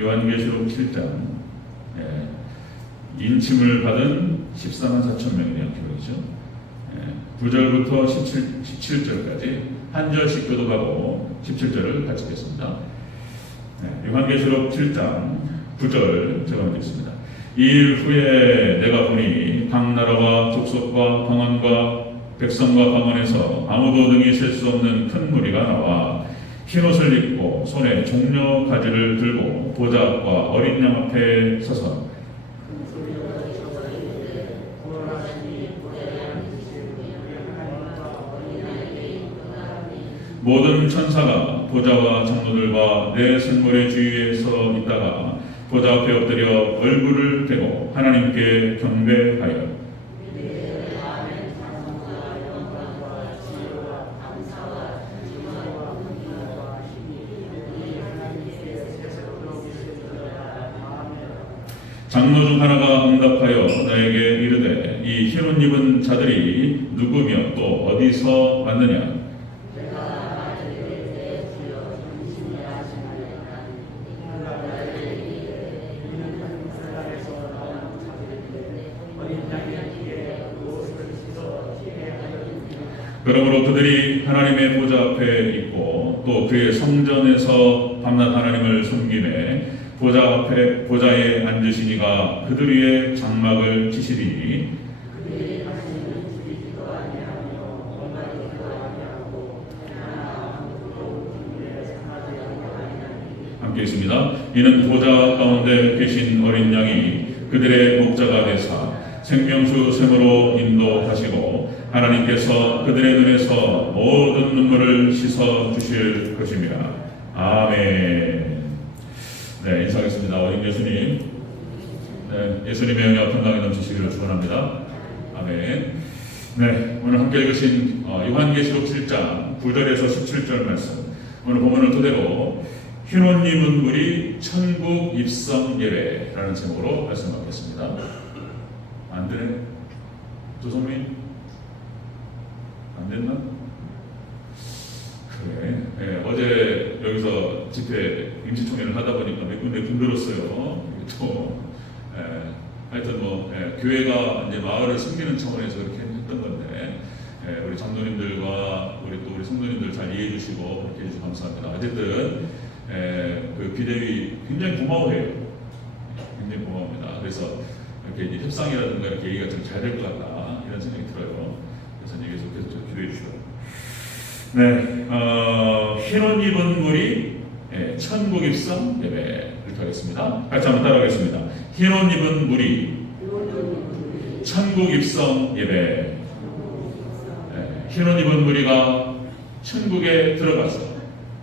요한계시록 7장 인침을 받은 14만 4천 명이네요. 교회죠. 9절부터 17절까지 한 절씩 교독하고 17절을 같이 읽겠습니다. 요한계시록 7장 9절 제가 읽겠습니다. 이일 후에 내가 보니 각 나라와 족속과 방언과 백성과 방언에서 아무도 능히 셀 수 없는 큰 무리가 나와 흰옷을 입고 손에 종려 가지를 들고 보좌 앞과 어린 양 앞에 서서 모든 천사가 보좌와 장로들과 내 생물의 주위에 서 있다가 보좌 앞에 엎드려 얼굴을 대고 하나님께 경배하여 장로 중 하나가 응답하여 나에게 이르되 이 흰옷 입은 자들이 누구며 또 어디서 왔느냐. 그러므로 그들이 하나님의 보좌 앞에 있고 또 그의 성전에서 밤낮 하나님을 섬기매 보좌에 앉으시니가 그들 위에 장막을 치시리니 함께 있습니다. 이는 보좌 가운데 계신 어린 양이 그들의 목자가 되사 생명수 샘으로 인도하시고 하나님께서 그들의 눈에서 모든 눈물을 씻어 주실 것입니다. 아멘. 네, 인사하겠습니다. 어린 예수님. 네, 예수님의 영이 앞평강에 넘치시기를 축원합니다. 아멘. 네, 오늘 함께 읽으신 요한계시록 7장 9절에서 17절 말씀. 오늘 본문을 토대로 흰옷 입은 무리 천국 입성 예배라는 제목으로 말씀하겠습니다. 안 되네. 조성민? 안 됐나? 그래. 네, 어제 여기서 집회 임시총회를 하다 보니까 몇 군데 분들었어요. 또 하여튼 교회가 이제 마을을 섬기는 차원에서 그렇게 했던 건데 우리 장로님들과 우리 성도님들 잘 이해해 주시고 그렇게 해주셔서 감사합니다. 어쨌든 그 비대위 굉장히 고마워해요. 굉장히 고마워합니다. 그래서 이렇게 이제 협상이라든가 이렇게 얘기가 좀 잘 될 것 같다 이런 생각이 들어요. 그래서 이제 계속 기도해 주시고. 네, 흰옷 입은 무리 천국 입성 예배를 하겠습니다. 같이 한번 따라하겠습니다. 흰옷 입은 무리 천국 입성 예배. 흰옷 입은 무리가 천국에 들어가서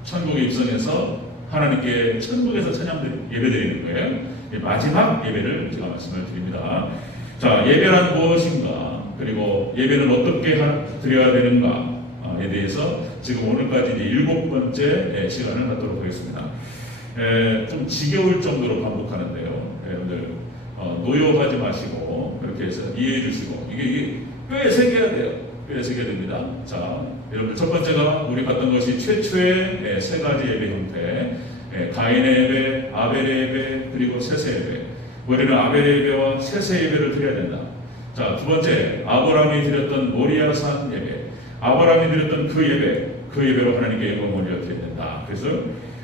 천국에 입성해서 하나님께 천국에서 찬양 예배드리는 거예요. 마지막 예배를 제가 말씀을 드립니다. 자, 예배란 무엇인가? 그리고 예배는 어떻게 드려야 되는가에 대해서 지금 오늘까지 7번째 시간을 갖도록 하겠습니다. 좀 지겨울 정도로 반복하는데요. 여러분들 노여하지 마시고 그렇게 해서 이해해 주시고 이게 뼈에 새겨야 돼요. 뼈에 새겨야 됩니다. 자, 여러분들 첫 번째가 우리 봤던 것이 최초의 세 가지 예배 형태, 가인의 예배, 아벨의 예배, 그리고 셋의 예배. 우리는 아벨의 예배와 셋의 예배를 드려야 된다. 자, 두 번째, 아브라함이 드렸던 모리아산 예배, 아브라함이 드렸던 그 예배로 하나님께 영광을 올려드려야 된다. 그래서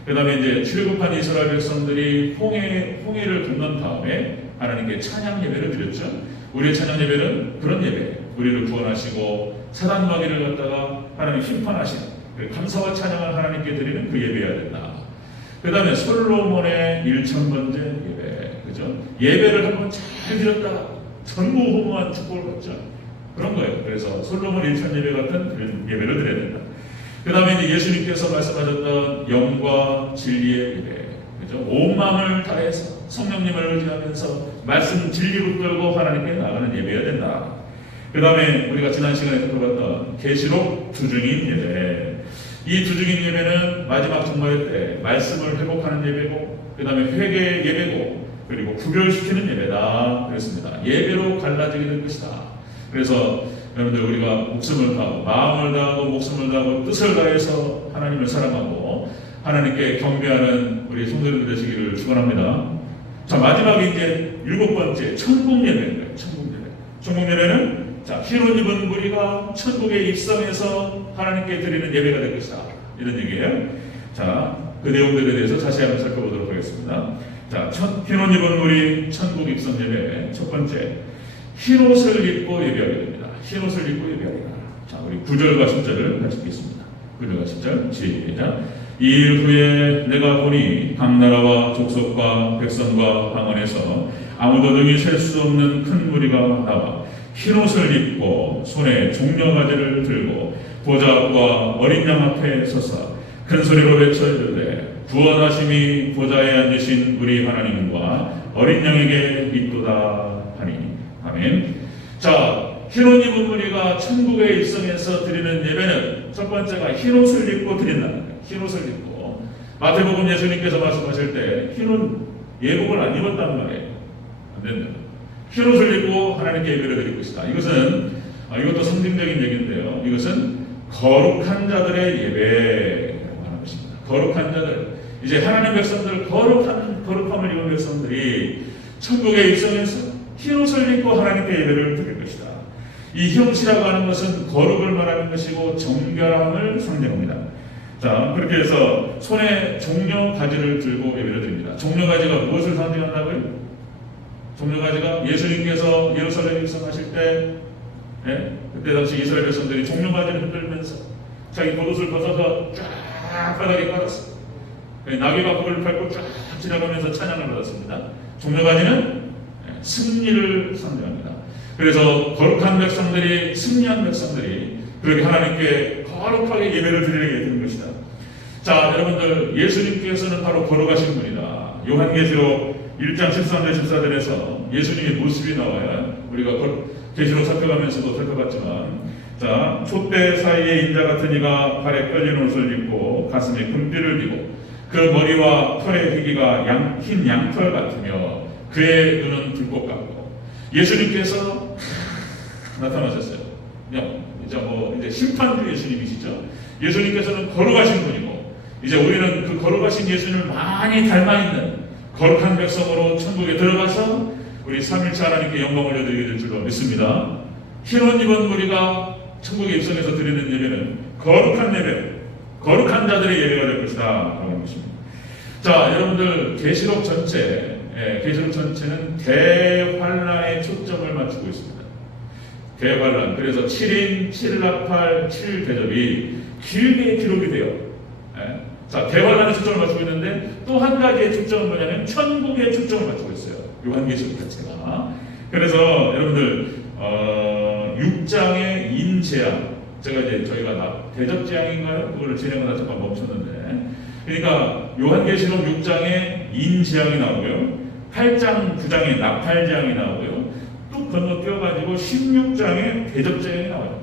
그 다음에 이제 출애굽한 이스라엘 백성들이 홍해를 건넌 다음에 하나님께 찬양 예배를 드렸죠. 우리의 찬양 예배는 그런 예배, 우리를 구원하시고 사단 마귀를 갖다가 하나님 심판하신 감사와 찬양을 하나님께 드리는 그 예배여야 된다. 그 다음에 솔로몬의 1000번째 예배, 그죠? 예배를 한번 잘 드렸다가 전무후무한 축복을 받죠. 그런 거예요. 그래서 솔로몬 1000 예배 같은 그런 예배를 드려야 된다. 그 다음에 이제 예수님께서 말씀하셨던 영과 진리의 예배, 그죠? 온 마음을 다해서 성령님을 의지하면서 말씀 진리 붙들고 하나님께 나가는 예배여야 된다. 그 다음에 우리가 지난 시간에 살펴봤던 계시록 두중인 예배, 이 두중인 예배는 마지막 종말의 때 말씀을 회복하는 예배고, 그 다음에 회개의 예배고, 그리고 구별시키는 예배다 그랬습니다. 예배로 갈라지게 될 것이다. 그래서 여러분들 우리가 목숨을 다하고 마음을 다하고 목숨을 다하고 뜻을 다해서 하나님을 사랑하고 하나님께 경배하는 우리 성도님들 되시기를 축원합니다. 자, 마지막에 이제 7번째 천국 예배입니다. 천국 예배. 천국 예배는 자, 흰옷 입은 무리가 천국에 입성해서 하나님께 드리는 예배가 될 것이다. 이런 얘기예요. 자, 그 내용들에 대해서 자세히 한번 살펴보도록 하겠습니다. 자, 흰옷 입은 무리 천국 입성 예배. 첫 번째, 흰옷을 입고 예배하게 됩니다. 흰옷을 입고 예배하리라. 자, 우리 9절과 10절을 같이 읽겠습니다. 9절과 10절 시작. 이 일 후에 내가 보니 각 나라와 족속과 백성과 방언에서 아무도 능히 셀 수 없는 큰 무리가 나와 흰옷을 입고 손에 종려가지를 들고 보좌 앞과 어린 양 앞에 서서 큰 소리로 외쳐 이르되 구원하심이 보좌에 앉으신 우리 하나님과 어린 양에게 있도다 하니. 아멘. 자, 흰옷 입은 무리가 천국에 입성해서 드리는 예배는 첫 번째가 흰옷을 입고 드린다는 거예요. 흰옷을 입고. 마태복음 예수님께서 말씀하실 때 흰옷 예복을 안 입었단 말이에요. 안 된다. 흰옷을 입고 하나님께 예배를 드릴 것이다. 이것은 이것도 상징적인 얘기인데요. 이것은 거룩한 자들의 예배라고 하는 것입니다. 거룩한 자들, 이제 하나님 백성들, 거룩함을 입은 백성들이 천국에 입성해서 흰옷을 입고 하나님께 예배를 드릴 것이다. 이 흰옷이라고 하는 것은 거룩을 말하는 것이고 정결함을 상징합니다. 자, 그렇게 해서 손에 종려 가지를 들고 예배를 드립니다. 종려 가지가 무엇을 상징한다고요? 종려 가지가 예수님께서 예루살렘에 입성하실 때, 그때 당시 이스라엘 백성들이 종려 가지를 흔들면서 자기 겉옷을 벗어서 쫙 바닥에 깔았어요. 나귀가 그걸 밟고 쫙 지나가면서 찬양을 받았습니다. 종려 가지는 승리를 상징합니다. 그래서 거룩한 백성들이, 승리한 백성들이 그렇게 하나님께 거룩하게 예배를 드리게 되는 것이다. 자, 여러분들, 예수님께서는 바로 거룩하신 분이다. 요한계시록 1장 13절 14절에서 예수님의 모습이 나와요. 우리가 계시록 살펴가면서도 살펴봤지만, 자, 촛대 사이에 인자 같은 이가 발에 펴진 옷을 입고 가슴에 금띠를 띠고 그 머리와 털의 희기가 흰 양털 같으며 그의 눈은 불꽃 같고. 예수님께서 나타나셨어요. 이제 심판주 예수님이시죠. 예수님께서는 거룩하신 분이고, 이제 우리는 그 거룩하신 예수님을 많이 닮아 있는 거룩한 백성으로 천국에 들어가서 우리 삼일체 하나님께 영광을 올려드리게 될 줄로 믿습니다. 흰옷 입은 무리가 천국에 입성해서 드리는 예배는 거룩한 예배, 거룩한 자들의 예배가 될 것이다 라고 하는 것입니다. 자, 여러분들, 계시록 전체는 대환란에 초점을 맞추고 있습니다. 대환란. 그래서 7인 7나팔 7대접이 길게 기록이 돼요. 자, 대환란에 초점을 맞추고 있는데 또 한 가지의 초점은 뭐냐면 천국에 초점을 맞추고 있어요. 요한계시록 자체가. 그래서 여러분들 6장의 인재앙, 제가 이제 저희가 대접재앙인가요? 그걸 진행하다 잠깐 멈췄는데, 그러니까 요한계시록 6장에 인재앙이 나오고요, 8장 9장에 나팔재앙이 나오고요, 또 건너뛰어가지고 16장에 대접재앙이 나와요.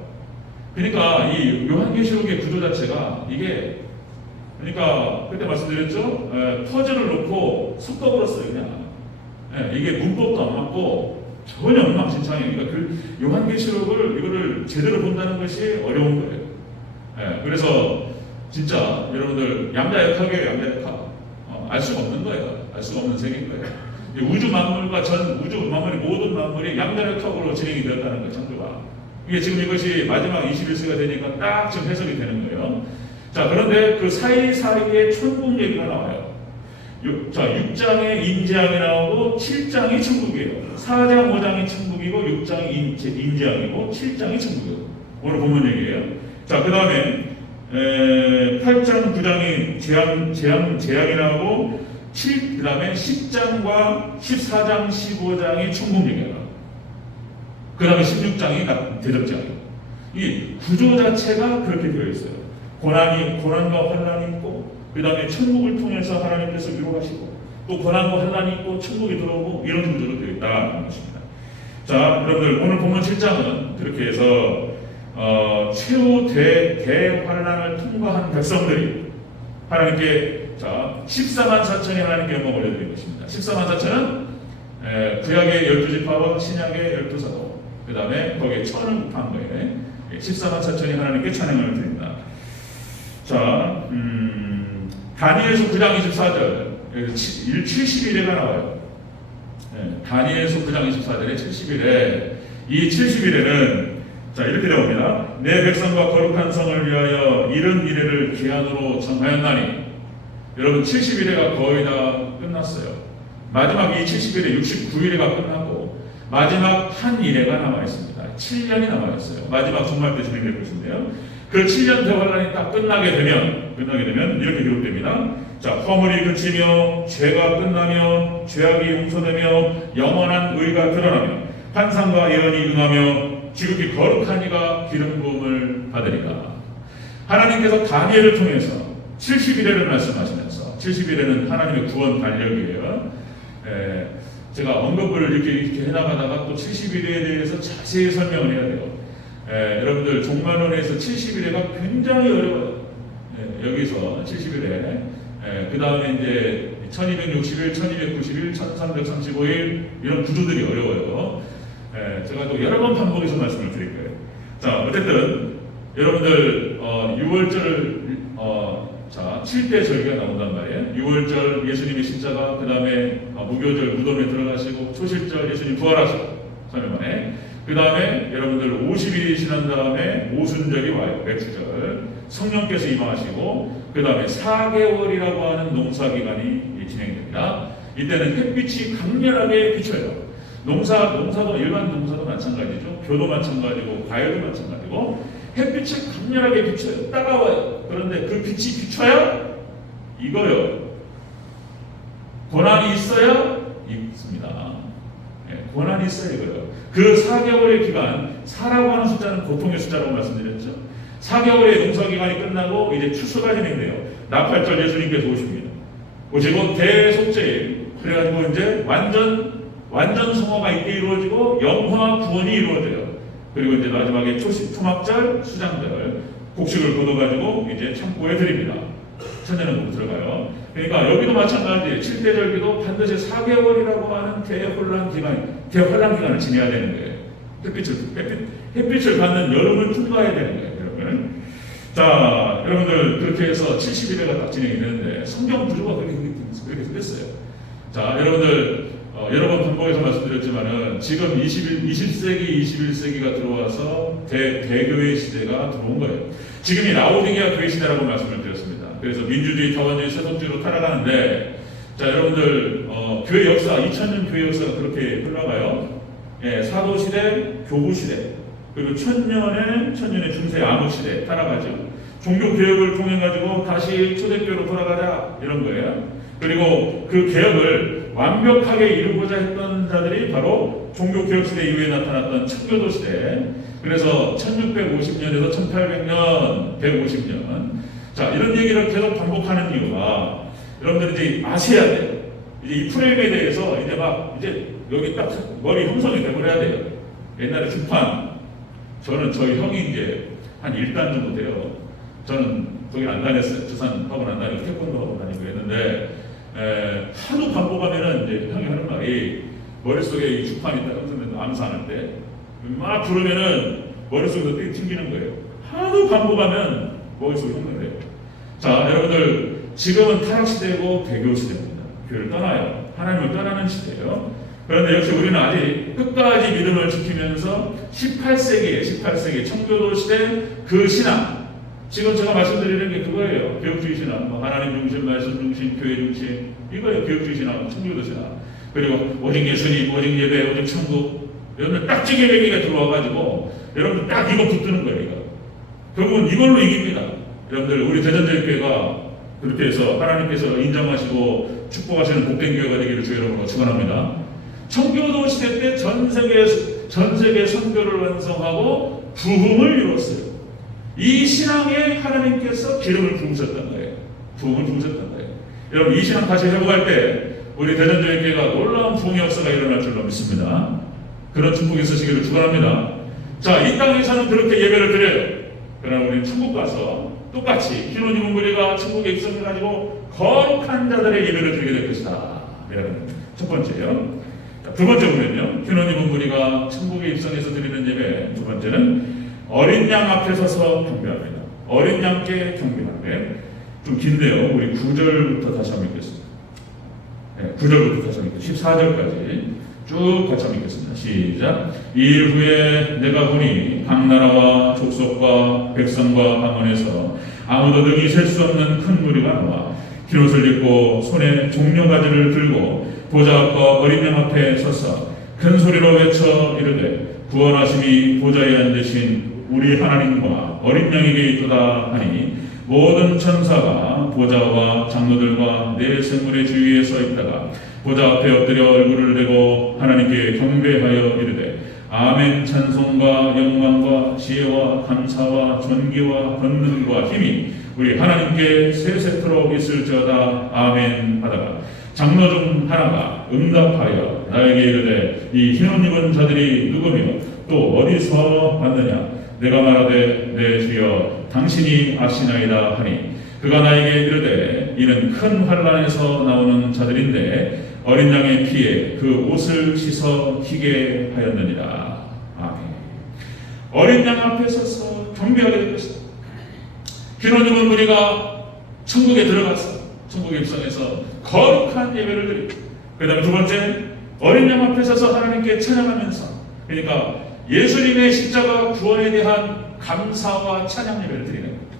그러니까 이 요한계시록의 구조 자체가 이게, 그러니까 그때 말씀드렸죠? 퍼즐을 놓고 섞어버렸어요. 그냥 이게 문법도 안 맞고 전혀 엉망진창이에요. 그러니까 그 요한계시록을 이거를 제대로 본다는 것이 어려운 거예요. 그래서 진짜 여러분들 양자역학이에요. 양자역학. 알 수가 없는 거예요. 알 수가 없는 세계인 거예요. 우주 만물과 우주 만물의 모든 만물이 양자역학으로 진행이 되었다는 거예요. 창조가. 이게 지금 이것이 마지막 21세기가 되니까 딱 지금 해석이 되는 거예요. 자, 그런데 그 사이사이에 천국 얘기가 나와요. 6장에 인재앙이 나오고 7장이 천국이에요. 4장 5장이 천국이고 6장이 인재앙이고 7장이 천국이에요. 오늘 본문 얘기예요. 자, 그 다음에 8장 9장이 재앙이 나오고 그 다음에 10장과 14장 15장이 천국 얘기예요. 그 다음에 16장이 대접장이에요. 이 구조 자체가 그렇게 되어 있어요. 고난과 환난이 있고, 그 다음에 천국을 통해서 하나님께서 위로하시고, 또 고난과 환난이 있고 천국이 들어오고, 이런 구조로 되어 있다는 것입니다. 자, 여러분들, 오늘 본문 7장은 그렇게 해서 최후 대환난을 통과한 백성들이 하나님께, 자, 14만 4천이 하나님께 영광을 올려드린 것입니다. 14만 4천은 구약의 12지파와 신약의 12사도, 그 다음에 거기에 천을 곱한 거예요. 14만 4천이 하나님께 찬양을 드립니다. 자, 다니엘서 9장 24절 70일에가 나와요. 다니엘서 9장 24절에 70일에 이 70일에는 자 이렇게 나옵니다. 내 백성과 거룩한 성을 위하여 이른 이래를 기한으로 정하였나니 여러분 70일에가 거의 다 끝났어요. 마지막 이 70일에 69일에가 끝났고 마지막 한 일회가 남아있습니다. 7년이 남아있어요. 마지막 종말 때 진행될 것인데요. 그 7년 대환란이 딱 끝나게 되면 이렇게 기록됩니다. 자, 허물이 그치며 죄가 끝나며 죄악이 용서되며 영원한 의가 드러나며 환상과 예언이 응하며 지극히 거룩한 이가 기름 부음을 받으리라. 하나님께서 다니엘을 통해서 70일에를 말씀하시면서 70일에는 하나님의 구원 달력이에요. 제가 언급을 이렇게 해나가다가 또 70일에 대해서 자세히 설명을 해야 돼요. 여러분들 종말론에서 70일에가 굉장히 어려워요. 여기서 70일에 그 다음에 이제 1260일, 1290일, 1335일 이런 구조들이 어려워요. 제가 또 여러 번 반복해서 말씀을 드릴 거예요. 자, 어쨌든 여러분들 6월절 자 7대 절기가 나온단 말이에요. 6월절 예수님의 십자가, 그 다음에 무교절 무덤에 들어가시고, 초실절 예수님 부활하시고 3일 만에, 그 다음에 여러분들 50일이 지난 다음에 오순절이 와요. 맥주절 성령께서 임하시고, 그 다음에 4개월이라고 하는 농사기간이 진행됩니다. 이때는 햇빛이 강렬하게 비쳐요. 농사도 일반 농사도 마찬가지죠. 벼도 마찬가지고 과일도 마찬가지고 햇빛이 강렬하게 비쳐요. 따가워요. 그런데 그 빛이 비쳐야 이거요. 고난이 있어야 있습니다. 고난이 있어야 이거요. 그 4개월의 기간, 4라고 하는 숫자는 고통의 숫자라고 말씀드렸죠. 4개월의 농사기간이 끝나고 이제 추수가 진행돼요. 나팔절 예수님께서 오시고 대속죄일, 그래가지고 이제 완전 성화가 이때 이루어지고 영화 구원이 이루어져요. 그리고 이제 마지막에 토막절, 수장절, 곡식을 거둬가지고 이제 창고에 드립니다. 천년왕국 들어가요. 그러니까 여기도 마찬가지예요. 7대 절기도 반드시 4개월이라고 하는 대환란 기간을 지내야 되는 거예요. 햇빛을 받는 여름을 통과해야 되는 거예요, 여러분. 자, 여러분들 그렇게 해서 70일에가 딱 진행이 되는데 성경 구조가 그렇게 생겼어요. 자, 여러분들 여러 번 반복해서 말씀드렸지만은 지금 20세기, 21세기가 들어와서 대교회 시대가 들어온 거예요. 지금이 라오디게아 교회 시대라고 말씀을 드렸습니다. 그래서 민주주의, 타원주의, 세속주의로 타락하는데, 자, 여러분들 교회 역사, 2000년 교회 역사가 그렇게 흘러가요. 사도 시대, 교부 시대, 그리고 천년의 중세 암흑 시대 타락하죠. 종교 개혁을 통해 가지고 다시 초대교회로 돌아가자 이런 거예요. 그리고 그 개혁을 완벽하게 이루고자 했던 자들이 바로 종교개혁시대 이후에 나타났던 청교도 시대. 그래서 1650년에서 1800년, 150년. 자, 이런 얘기를 계속 반복하는 이유가 여러분들이 이제 아셔야 돼요. 이제 이 프레임에 대해서 이제 여기 딱 머리 형성이 돼버려야 돼요. 옛날에 주판, 저는 저희 형이 이제 한 1단 정도 돼요. 저는 거기 안 다녔어요. 주산 학원 안 다니고 태권도 학원 다니고 했는데, 하도 반복하면은 이제 형이 하는 말이 머릿속에 이 주판이 딱 형성된다, 암산할 때 막 부르면은 머릿속에서 튕기는 거예요. 하도 반복하면 머릿속에 형성돼요. 자, 여러분들 지금은 타락시대고 대교시대입니다. 교회를 떠나요. 하나님을 떠나는 시대예요. 그런데 역시 우리는 아직 끝까지 믿음을 지키면서 18세기 청교도 시대 그 신앙, 지금 제가 말씀드리는 게 그거예요. 교육주의 신앙, 하나님 중심, 말씀 중심, 교회 중심, 이거예요. 교육주의 신앙, 청교도 신앙. 그리고 오직 예수님, 오직 예배, 오직 천국. 여러분들 딱지게 얘기가 들어와가지고 여러분들 딱 이거 붙드는 거예요. 이거. 결국은 이걸로 이깁니다. 여러분들 우리 대전제일교회가 그렇게 해서 하나님께서 인정하시고 축복하시는 복된 교회가 되기를 주 여러분으로 축원합니다. 청교도 시대 때 전 세계 선교를 완성하고 부흥을 이뤘어요. 이 신앙에 하나님께서 기름을 부으셨던 거예요. 부흥을 부으셨던 거예요. 여러분 이 신앙 다시 회복할 때 우리 대전제일교회가 놀라운 부흥의 역사가 일어날 줄로 믿습니다. 그런 축복이 있으시기를 축원합니다. 자, 이 땅에서는 그렇게 예배를 드려요. 그러나 우리는 천국 가서 똑같이 흰옷 입은 무리가 천국에 입성해가지고 거룩한 자들의 예배를 드리게 될 것이다. 여러분, 첫 번째요. 두 번째 보면요, 흰옷 입은 무리가 천국에 입성해서 드리는 예배. 두 번째는 어린 양 앞에 서서 경배합니다. 어린 양께 경배하는데, 좀 긴데요. 우리 9절부터 다시 한번 읽겠습니다. 9절부터 다시 한번 읽겠습니다. 14절까지 쭉 같이 한번 읽겠습니다. 시작. 이일 후에 내가 보니 각 나라와 족속과 백성과 방언에서 아무도 능히 셀 수 없는 큰 무리가 나와 흰옷을 입고 손에 종려가지를 들고 보좌 앞과 어린 양 앞에 서서 큰 소리로 외쳐 이르되 구원하심이 보좌에 앉으신 우리 하나님과 어린 양에게 있도다 하니 모든 천사가 보좌와 장로들과 네 생물의 주위에 서 있다가 보좌 앞에 엎드려 얼굴을 대고 하나님께 경배하여 이르되 아멘. 찬송과 영광과 지혜와 감사와 존귀와 권능과 힘이 우리 하나님께 세세토록 있을지어다. 아멘 하다가 장로 중 하나가 응답하여 나에게 이르되 이 흰옷 입은 자들이 누구며 또 어디서 왔느냐. 내가 말하되 내 주여 당신이 아시나이다 하니 그가 나에게 이르되 이는 큰 환난에서 나오는 자들인데 어린 양의 피에 그 옷을 씻어 희게 하였느니라. 아멘. 어린 양 앞에 서서 경배하게 될 것이다. 흰옷 입은 무리가 천국에 들어가서 천국에 입성해서 거룩한 예배를 드리고 그 다음에 두 번째 어린 양 앞에 서서 하나님께 찬양하면서 그러니까 예수님의 십자가 구원에 대한 감사와 찬양 예배를 드리는 겁니다.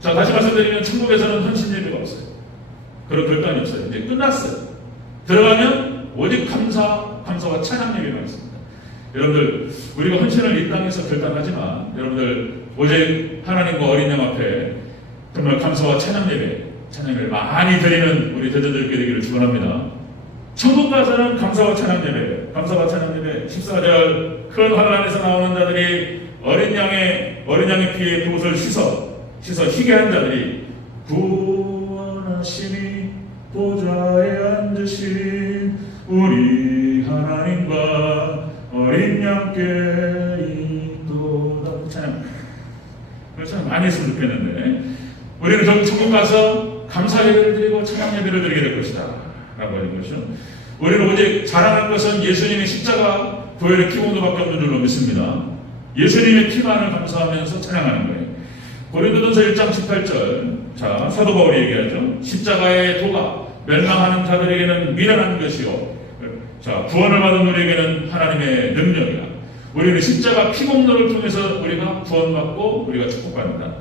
자, 다시 말씀드리면 천국에서는 헌신 예배가 없어요. 그런 결단이 없어요. 이제 끝났어요. 들어가면 오직 감사와 찬양 예배만 있습니다. 여러분들 우리가 헌신을 이 땅에서 결단하지만 여러분들 오직 하나님과 어린 양 앞에 정말 감사와 찬양을 많이 드리는 우리 대전들께 되기를 축원합니다. 천국 가서는 감사와 찬양 예배 14절 큰 환난에서 나오는 자들이 어린 양의 피에 그 옷을 씻어 희게 한 자들이 구원하심이 보좌에 앉으신 우리 하나님과 어린 양께 있도다. 찬양 그래서 많이 했으면 좋겠는데 우리는 결국 천국 가서 감사 예배를 드리고 찬양 예배를 드리게 될 것이다 라고 하는 것이죠. 우리는 오직 자랑할 것은 예수님의 십자가 보혈의 피공도밖에 없는 줄로 믿습니다. 예수님의 피만을 감사하면서 찬양하는 거예요. 고린도전서 1장 18절 자 사도 바울이 얘기하죠. 십자가의 도가 멸망하는 자들에게는 미련한 것이요 자 구원을 받은 우리에게는 하나님의 능력이라. 우리는 십자가 피공로를 통해서 우리가 구원받고 우리가 축복받는다.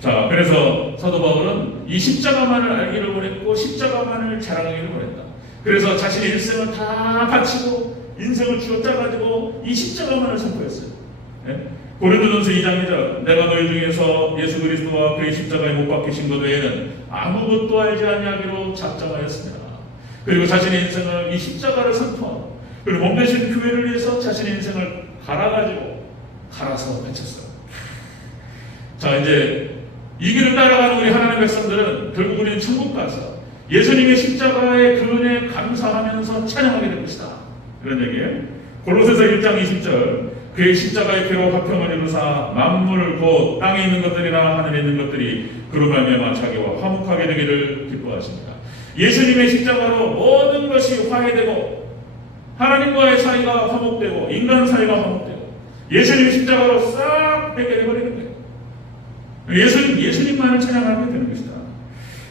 자 그래서 사도 바울은 이 십자가만을 알기를 원했고 십자가만을 자랑하기를 원했다. 그래서 자신의 일생을 다 바치고 인생을 쥐어짜가지고 이 십자가만을 선포했어요. 네? 고린도전서 2장 2절 내가 너희 중에서 예수 그리스도와 그의 십자가에 못 박히신 것 외에는 아무것도 알지 아니하기로 작정하였습니다. 그리고 자신의 인생을 이 십자가를 선포하고 그리고 몸되신 교회를 위해서 자신의 인생을 갈아서 바쳤어요. 자 이제 이 길을 따라가는 우리 하나님의 백성들은 결국 우리는 천국 가서 예수님의 십자가의 그 은혜에 감사하면서 찬양하게 될 것이다. 이런 얘기예요. 골로새서 1장 20절 그의 십자가의 피로 화평을 이루사 만물 곧 땅에 있는 것들이나 하늘에 있는 것들이 그로 말미암아 자기와 화목하게 되기를 기뻐하십니다. 예수님의 십자가로 모든 것이 화해되고 하나님과의 사이가 화목되고 인간 사이가 화목되고 예수님의 십자가로 싹 해결해버리는 거예요. 예수님만을 찬양하면 되는 것이다.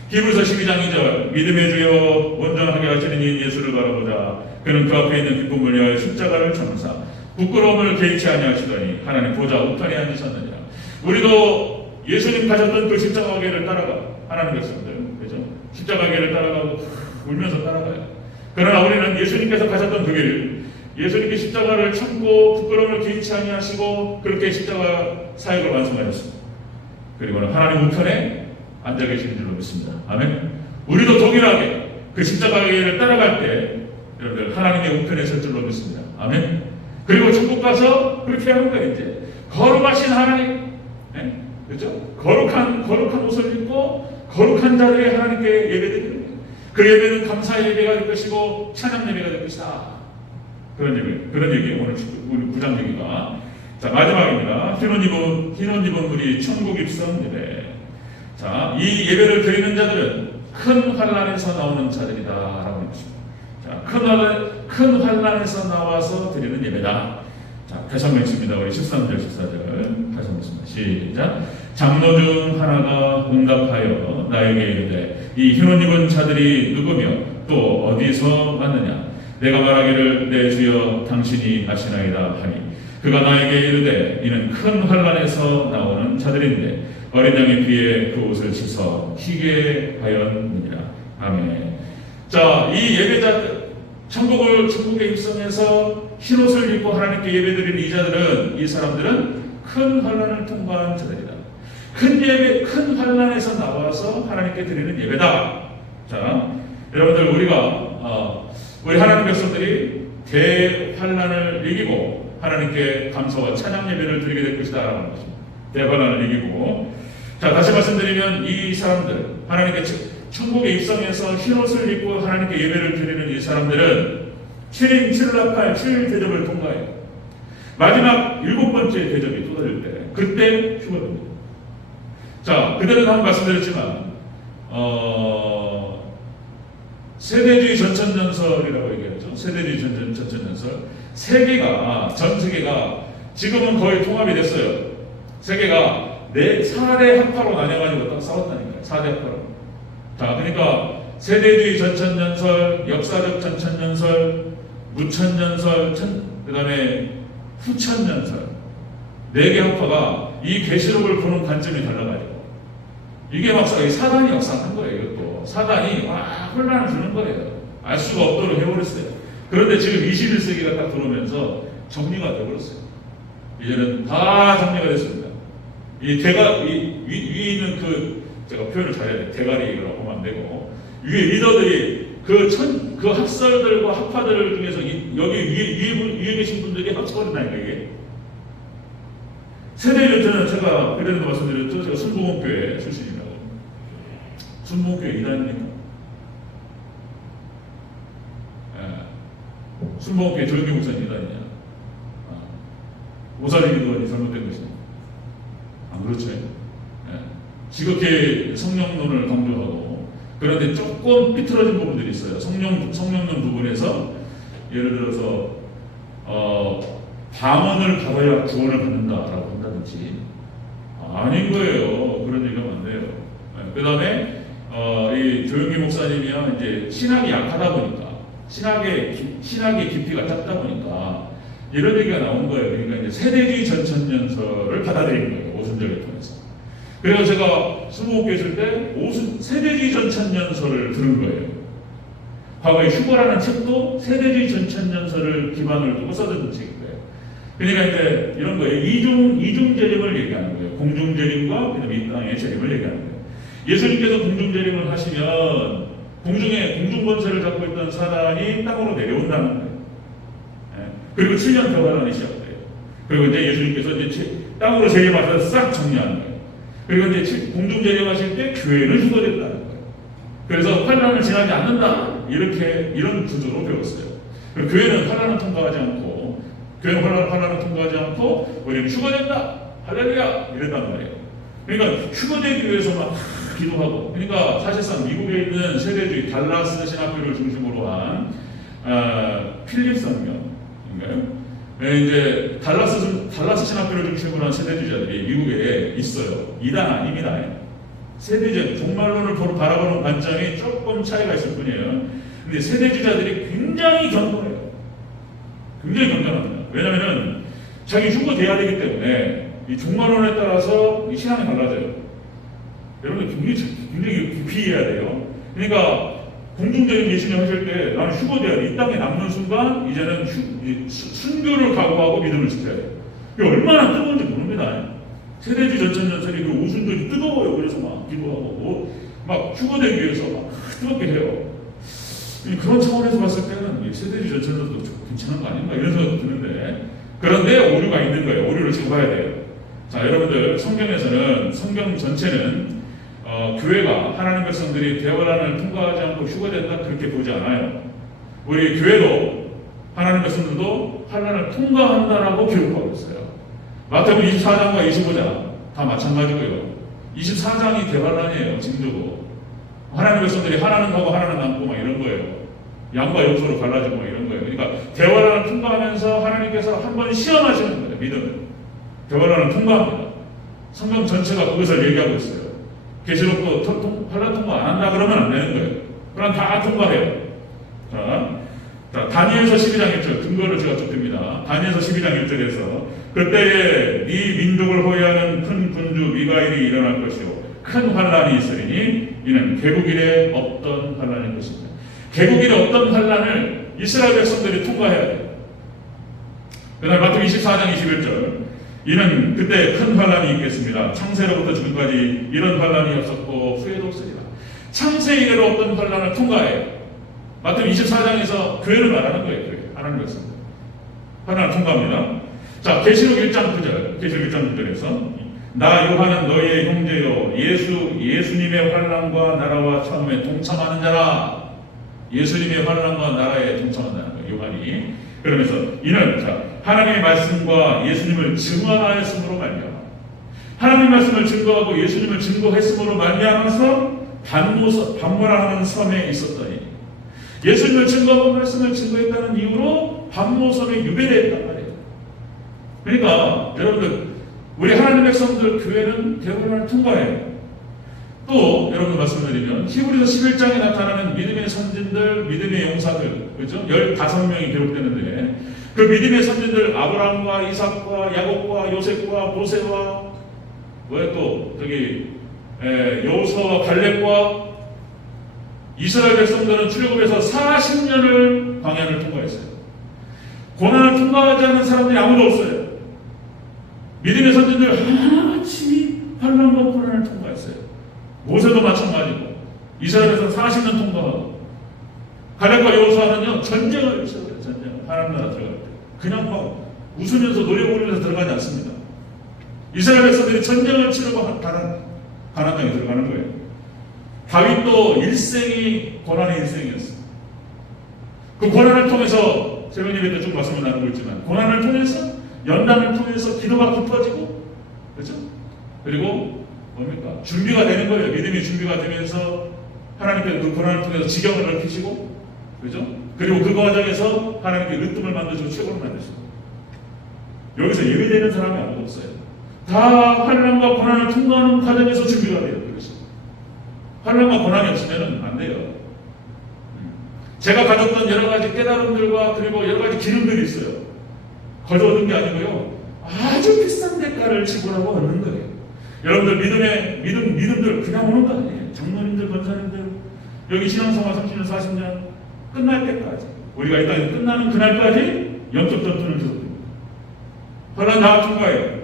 히브리서 12장 2절 믿음의 주여 온전하게 하시는 이 예수를 바라보자. 그는 그 앞에 있는 기쁨을 위하여 십자가를 참사 부끄러움을 개의치 아니하시더니 하나님 보좌 우편에 앉으셨느니라. 우리도 예수님 가셨던 그 십자가계를 따라가 하나님 백성들 그죠? 십자가계를 따라가고 울면서 따라가요. 그러나 우리는 예수님께서 가셨던 그 길 예수님께 십자가를 참고 부끄러움을 개의치 아니하시고 그렇게 십자가 사역을 완성하셨습니다. 그리고는 하나님 우편에 앉아 계시는 줄로 믿습니다. 아멘. 우리도 동일하게 그 십자가를 따라갈 때 여러분들 하나님의 우편에 설 줄로 믿습니다. 아멘. 그리고 천국 가서 그렇게 하는 거예요. 이제 거룩하신 하나님, 네? 그렇죠? 거룩한 옷을 입고 거룩한 자들이 하나님께 예배드리는 거예요. 그 예배는 감사 예배가 될 것이고 찬양 예배가 될 것이다. 그런 얘기 오늘 우리 9장 얘기가. 자 마지막입니다. 흰옷 입은 우리 천국 입성 예배. 자, 이 예배를 드리는 자들은 큰 환난에서 나오는 자들이다라고 했습니다. 자, 큰 환난에서 나와서 드리는 예배다. 자, 다시 한번 읽습니다. 우리 13절, 14절 다시 한번 읽습니다. 시작. 장로 중 하나가 응답하여 나에게 이르되 이 흰옷 입은 자들이 누구며 또 어디서 왔느냐. 내가 말하기를 내 주여 당신이 아시나이다 하니 그가 나에게 이르되 이는 큰 환난에서 나오는 자들인데 어린 양의 피에 그 옷을 씻어 희게 하였느니라. 아멘. 자, 이 예배자들 천국에 입성해서 흰옷을 입고 하나님께 예배드리는 이 자들은, 이 사람들은 큰 환난을 통과한 자들이다. 큰 환난에서 나와서 하나님께 드리는 예배다. 자, 여러분들 우리 하나님 백성들이 대환난을 이기고 하나님께 감사와 찬양 예배를 드리게 될 것이다라는 것입니다. 대환난을 이기고, 자, 다시 말씀드리면 이 사람들, 하나님께 천국에 입성해서 흰옷을 입고 하나님께 예배를 드리는 이 사람들은 7인 7납할 7대접을 통과해요. 마지막 7번째 대접이 쏟아질 때, 그때 휴거됩니다. 자, 그대로 한번 말씀드렸지만 세대주의 전천전설이라고 얘기하죠. 세대주의 전천전설. 전 세계가 지금은 거의 통합이 됐어요. 세계가 4대 학파로 나뉘어가지고 딱 싸웠다니까요. 4대 학파로. 자, 그러니까 세대주의 전천전설, 역사적 전천전설, 무천전설, 그 다음에 후천전설. 4개 학파가 이 계시록을 보는 관점이 달라가지고 이게 막 사단이 역사한 거예요. 이것도 사단이 혼란을 주는 거예요. 알 수가 없도록 해버렸어요. 그런데 지금 21세기가 딱 들어오면서 정리가 되어버렸어요. 이제는 다 정리가 됐습니다. 위에 있는 제가 표현을 잘해야 돼요. 대가리라고 하면 안 되고, 위에 리더들이 그 학설들과 학파들 중에서 여기 위에 계신 분들이 합쳐버린다니까, 이게. 세대교체는 제가 그전에도 말씀드렸죠. 제가 순복음교회 출신이라고. 순복음교회 이단입니까? 순복음교회 조영기 목사님 이단이냐? 모사리 기도원이 잘못된 것이냐? 안 그렇죠? 지극히 성령론을 강조하고, 그런데 조금 삐뚤어진 부분들이 있어요. 성령론 부분에서 예를 들어서 방언을 받아야 구원을 받는다라고 한다든지 아닌 거예요. 그런 얘기하면 안 돼요. 그 다음에 이 조영기 목사님이야 이제 신학이 약하다 보니까 신학의 깊이가 작다 보니까 이런 얘기가 나온 거예요. 그러니까 이제 세대주의 전천년설을 받아들이는 거예요. 오순절을 통해서. 그래서 제가 수목교회 있을 때 세대주의 전천년설을 들은 거예요. 과거에 휴거라는 책도 세대주의 전천년설을 기반으로 두고 써진 책이에요. 그러니까 이제 이런 거예요. 이중 재림을 얘기하는 거예요. 공중 재림과 그다음에 이 땅의 재림을 얘기하는 거예요. 예수님께서 공중 재림을 하시면 공중 권세를 갖고 있던 사단이 땅으로 내려온다는 거예요. 그리고 7년 대환란이 시작돼요. 그리고 이제 예수님께서 이제 땅으로 재림하셔서 싹 정리하는 거예요. 그리고 이제 공중 재림하실 때 교회는 휴거된다는 거예요. 그래서 환란을 지나지 않는다. 이런 구조로 배웠어요. 그리고 교회는 환란을 통과하지 않고 우리는 휴거된다. 할렐루야. 이랬단 말이에요. 그러니까 휴거되기 위해서 막 기도하고, 그러니까 사실상 미국에 있는 세대주의 달라스 신학교를 중심으로 한 필립 성경인가요? 이제 달라스 신학교를 중심으로 한 세대주의자들이 미국에 있어요. 이단 아닙니다. 세대주의 종말론을 바라보는 관점이 조금 차이가 있을 뿐이에요. 근데 세대주의자들이 굉장히 견고해요. 굉장히 견고합니다. 왜냐하면 자기 휴거돼야 되기 때문에 이 종말론에 따라서 이 신앙이 달라져요. 여러분들 굉장히 깊이 이해해야 돼요. 그러니까 공중적인 예수님 하실 때 나는 휴거돼야 돼. 이 땅에 남는 순간 이제는 순교를 각오하고 믿음을 지켜야 돼요. 이게 얼마나 뜨거운지 모릅니다. 세대주의 전천전설이 그 오순절이 뜨거워요. 그래서 막 기도하고 막 휴거되기 위해서 막 뜨겁게 해요. 그런 차원에서 봤을 때는 세대주의 전천전설도 괜찮은 거 아닌가 이런 생각도 드는데, 그런데 오류가 있는 거예요. 오류를 지금 봐야 돼요. 자, 여러분들 성경에서는, 성경 전체는 교회가 하나님 백성들이 대환란을 통과하지 않고 휴거된다 그렇게 보지 않아요. 우리 교회도 하나님 백성들도 환란을 통과한다라고 기록하고 있어요. 마태복음 24장과 25장 다 마찬가지고요. 24장이 대환란이에요. 징조고 하나님 백성들이 하나는 가고 하나는 남고 막 이런 거예요. 양과 염소로 갈라지고 막 이런 거예요. 그러니까 대환란을 통과하면서 하나님께서 한 번 시험하시는 거예요. 믿음을. 대환란을 통과합니다. 성경 전체가 그것을 얘기하고 있어요. 계시록도 환란 통과 안 한다 그러면 안 되는 거예요. 그럼 다 통과해요. 자, 다니엘서 12장 1절 근거를 제가 좁힙니다. 다니엘서 12장 1절에서 그때에 네 민족을 호위하는 큰 군주 미가엘이 일어날 것이요 큰 환란이 있으리니 이는 개국일에 없던 환란일 것입니다. 개국일에 없던 환란을 이스라엘 백성들이 통과해야 돼요. 그다음 마태복음 24장 21절 이는 그때 큰 환란이 있겠습니다. 창세로부터 지금까지 이런 환란이 없었고 후에도 없으리라. 창세 이래로 없던 환란을 통과해요. 마태복음 24장에서 교회를 말하는 거예요. 교회. 하나님 백성. 환란을 통과합니다. 자, 계시록 1장 9절. 계시록 1장 9절에서 나 요한은 너희의 형제요 예수님의 환란과 나라와 처음에 동참하는 자라. 예수님의 환란과 나라에 동참한다는 거예요. 요한이. 그러면서 이는 자, 하나님의 말씀과 예수님을 증언하였으므로 말미암아 하나님의 말씀을 증거하고 예수님을 증거했으므로 말미암아서 반모라는 섬에 있었더니 예수님을 증거하고 말씀을 증거했다는 이유로 반모섬에 유배되었단 말이에요. 그러니까 여러분들 우리 하나님 백성들 교회는 대환란을 통과해요. 또 여러분 말씀드리면 히브리서 11장에 나타나는 믿음의 선진들, 믿음의 용사들, 그렇죠? 15명이 기록되는데 그 믿음의 선진들 아브라함과 이삭과 야곱과 요셉과 모세와 왜 또 저기 여호수아와 갈렙과 이스라엘 백성들은 출애굽에서 40년을 광야를 통과했어요. 고난을 통과하지 않는 사람들이 아무도 없어요. 믿음의 선진들 하나같이 환난과 고난을 통과했어요. 모세도 마찬가지고 이스라엘에서 40년 통과하고 갈렙과 여호수아는요 전쟁을 했어요. 전쟁. 하나님 나라 들어갈 때 그냥 막 웃으면서 노래 부르면서 들어가지 않습니다. 이스라엘 백성들이 전쟁을 치르고 가나안 땅에 들어가는 거예요. 다윗도 일생이 고난의 일생이었어요. 그 고난을 통해서 새벽 예배 때 좀 말씀을 나누고 있지만 고난을 통해서 연단을 통해서 기도가 깊어지고 그렇죠? 그리고 뭡니까? 준비가 되는 거예요. 믿음이 준비가 되면서 하나님께서 그 고난을 통해서 지경을 넓히시고 그렇죠? 그리고 그 과정에서 하나님께 으뜸을 만드시고 최고를 만드시고 여기서 예외되는 사람이 아무도 없어요. 다 환난과 고난을 통과하는 과정에서 준비가 돼요. 그렇죠? 환난과 고난이 없으면 안 돼요. 제가 가졌던 여러 가지 깨달음들과 그리고 여러 가지 기름들이 있어요. 거저 얻은 게 아니고요. 아주 비싼 대가를 지불하고 얻는 거예요. 여러분들 믿음들 그냥 오는 거 아니에요. 장로님들, 권사님들 여기 신앙생활 30년, 40년 끝날 때까지 우리가 이 땅에서 끝나는 그날까지 영적 전투는 계속됩니다. 환난 다 통과해요.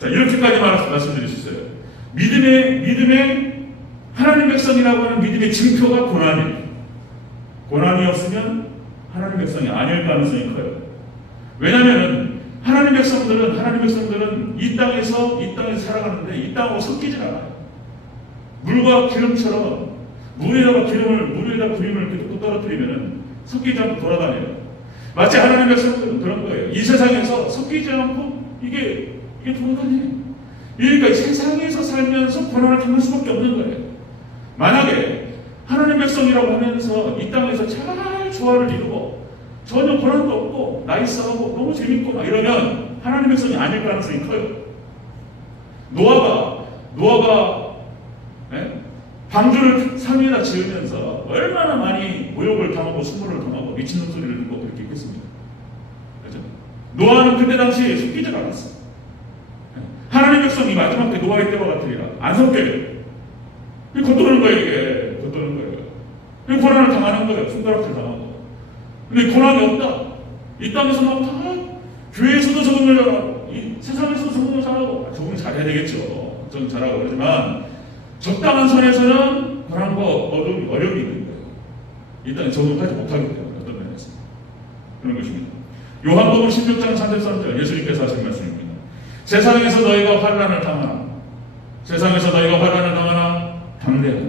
자, 이렇게까지 말씀드릴 수 있어요. 믿음의 하나님 백성이라고 하는 믿음의 증표가 고난이에요. 고난이 없으면 하나님 백성이 아닐 가능성이 커요. 왜냐하면 하나님 백성들은 이 땅에서 살아가는데 이 땅하고 섞이질 않아요. 물과 기름처럼 물에다가 구름을 이렇게 또 떨어뜨리면 섞이지 않고 돌아다녀요. 마치 하나님 백성들은 그런 거예요. 이 세상에서 섞이지 않고 이게 돌아다녀요. 그러니까 이 세상에서 살면서 고난을 당할 수밖에 없는 거예요. 만약에 하나님 백성이라고 하면서 이 땅에서 잘 조화를 이루고 전혀 고난도 없고 나이스하고 너무 재밌고 막 이러면 하나님 백성이 아닐 가능성이 커요. 노아가 방주를 산 위에다 지으면서 얼마나 많이 모욕을 당하고 수모를 당하고 미친놈 소리를 듣고 그렇게 했겠습니까? 그렇죠? 노아는 그때 당시에 섞이질 않았어. 하나님 백성이 마지막 때 노아의 때와 같으리라. 안 섞여요. 겉도는 거예요, 이게. 겉도는 거예요. 고난을 당하는 거예요. 손가락질 당하고. 근데 고난이 없다. 이 땅에서 막 다 교회에서도 적응을 잘하고 이 세상에서도 적응을 잘하고 적응 잘해야 되겠죠. 적응 잘하고 그러지만 적당한 선에서는 고난과 어려움이 있는 거예요. 이 땅에 적응하지 못하기 때문에 어떤 면에서 그런 것입니다. 요한복음 16장 33절 예수님께서 하신 말씀입니다. 세상에서 너희가 환난을 당하나 당대하라.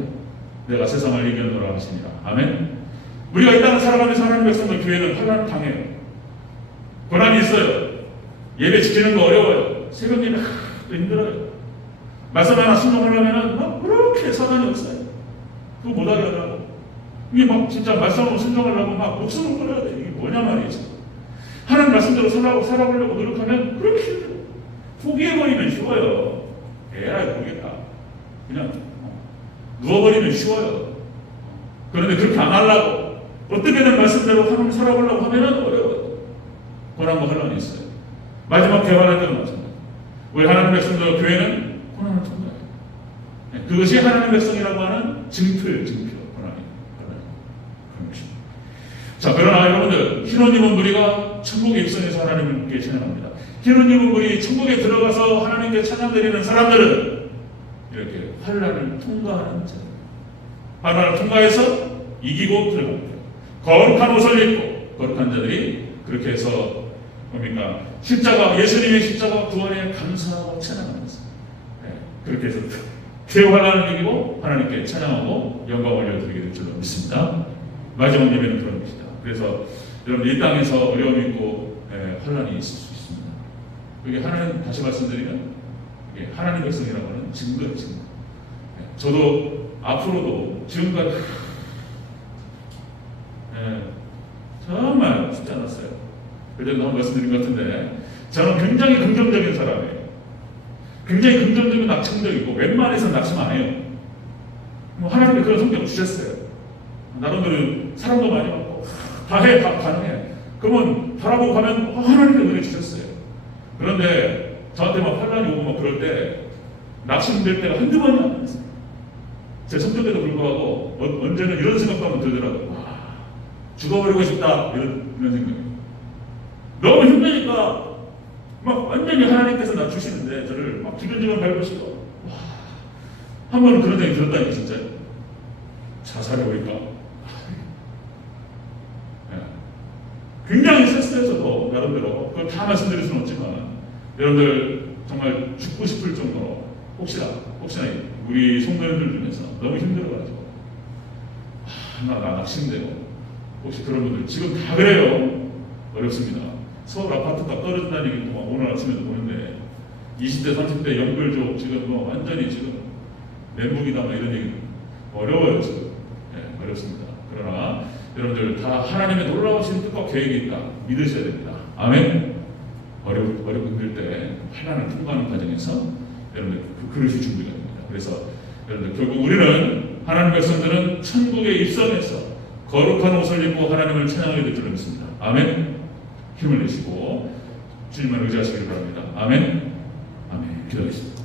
내가 세상을 이겨노라 하시니라. 아멘. 우리가 이 땅을 살아가면서 하나님 백성들 교회는 환난을 당해요. 고난이 있어요. 예배 지키는 거 어려워요. 새벽 예배 힘들어요. 말씀 하나 순종하려면 막 그렇게 사단이 없어요. 그거 못하게 하려고. 이게 막 진짜 말씀으로 순종하려고 막 목숨을 걸어야 돼. 이게 뭐냐 말이지. 하나님 말씀대로 살아보려고 노력하면 그렇게 힘들어요. 포기해버리면 쉬워요. 에라이 모르겠다. 그냥 누워버리면 쉬워요. 그런데 그렇게 안 하려고 어떻게든 말씀대로 하나님 살아보려고 하면은 어려워요. 고난과 혼란이 있어요. 마지막 개발할 때는 마찬가지. 우리 하나님 백성들 교회는 고난을 통과해요. 그것이 하나님 백성이라고 하는 증표예요. 증표. 고난이. 그런 것입니다. 자, 그러나 여러분들 흰옷 입은 무리가 천국에 입성해서 하나님께 찬양합니다. 흰옷 입은 무리 천국에 들어가서 하나님께 찬양드리는 사람들은 이렇게 환난을 통과하는 자. 환난을 통과해서 이기고 들어갑니다. 거룩한 옷을 입고 거룩한 자들이 그렇게 해서 뭡니까? 십자가, 예수님의 십자가 구원에 감사하고 찬양합니다. 네, 그렇게 해서 대환난을 이기고 하나님께 찬양하고 영광 올려드리게 될 줄로 믿습니다. 마지막 예배는 그런 것이다. 그래서 여러분 이 땅에서 어려움이 있고 환난이 있을 수 있습니다. 그게 하나님, 다시 말씀드리면 하나님 백성이라고 하는 증거예요. 증거. 저도 앞으로도 지금까지 정말 쉽지 않았어요. 그전에도 한번 말씀드린 것 같은데 저는 굉장히 긍정적인 사람이에요. 굉장히 긍정적이고 낙천적이고 웬만해서 낙심 안 해요. 하나님이 그런 성격을 주셨어요. 나름대로 사람도 많이 받고 다 해, 다 가능해. 그러면 바라보고 가면 하나님이 은혜 주셨어요. 그런데 저한테 막 환난이 오고 막 그럴 때 낙심될 때가 한두 번이 아니었어요. 제 성격에도 불구하고 언제는 이런 생각도 한번 들더라고요. 와, 죽어버리고 싶다 이런 생각이. 너무 힘드니까 막 완전히 하나님께서 낮추시는데 저를 막 주변주변 밟으시고 한 번은 그런 생각이 들었다니까 진짜. 자살해버릴까? 굉장히 셌어요. 저도 나름대로. 그걸 다 말씀드릴 수는 없지만 여러분들 정말 죽고 싶을 정도로 혹시나 우리 성도님들 중에서 너무 힘들어가지고 나 낙심되고 혹시 그런 분들 지금 다 그래요. 어렵습니다. 서울 아파트값 떨어진다는 얘기도 막 오늘 아침에도 보는데 20대 30대 연결족 지금 뭐 완전히 지금 멘붕이다 막 이런 얘기 어려워요. 지금 어렵습니다. 그러나 여러분들 다 하나님의 놀라우신 뜻과 계획이 있다 믿으셔야 됩니다. 아멘. 어렵고 힘들 때 환난을 통과하는 과정에서 여러분들 그 그릇이 준비가 됩니다. 그래서 여러분들 결국 우리는 하나님 백성들은 천국에 입성해서 거룩한 옷을 입고 하나님을 찬양하게 될 줄 믿습니다. 아멘. 힘을 내시고 주님만 의지하시길 바랍니다. 아멘. 아멘. 기도하겠습니다.